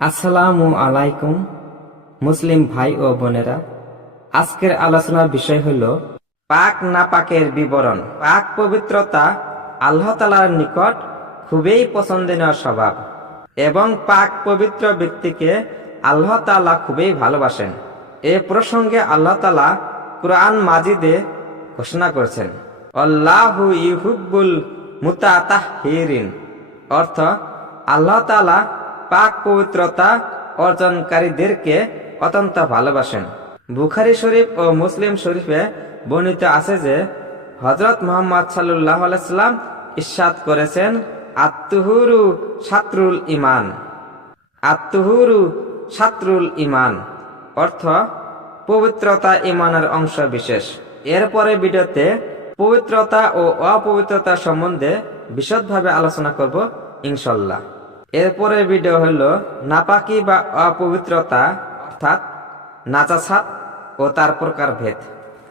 আসসালামু আলাইকুম মুসলিম ভাই ও বোনেরা, আজকের আলোচনার বিষয় হল পাক নাপাকের বিবরণ। পাক পবিত্রতা আল্লাহ তাআলার নিকট খুবই পছন্দনীয় স্বভাব এবং পাক পবিত্র ব্যক্তিকে আল্লাহ তাআলা খুবই ভালোবাসেন। এ প্রসঙ্গে আল্লাহ তাআলা কুরআন মাজিদে ঘোষণা করেছেন, আল্লাহু ইউহিব্বুল মুতাতাহহিরিন, অর্থ আল্লাহ তাআলা পাক পবিত্রতা অর্জনকারীদেরকে অত্যন্ত ভালোবাসেন। বুখারী শরীফ ও মুসলিম শরীফে বর্ণিত আছে যে হযরত মুহাম্মদ সাল্লাল্লাহু আলাইহি সাল্লাম ইরশাদ করেছেন, আত-তুহুরু শাতরুল ঈমান, আত-তুহুরু শাতরুল ঈমান, অর্থ পবিত্রতা ঈমানের অংশ বিশেষ। এরপরে ভিডিওতে পবিত্রতা ও অপবিত্রতা সম্বন্ধে বিশদভাবে আলোচনা করব ইনশাআল্লাহ। এরপরে ভিডিও হলো নাপাকি বা অপবিত্রতা, অর্থাৎ নাজাসাত ও তার প্রকারভেদ।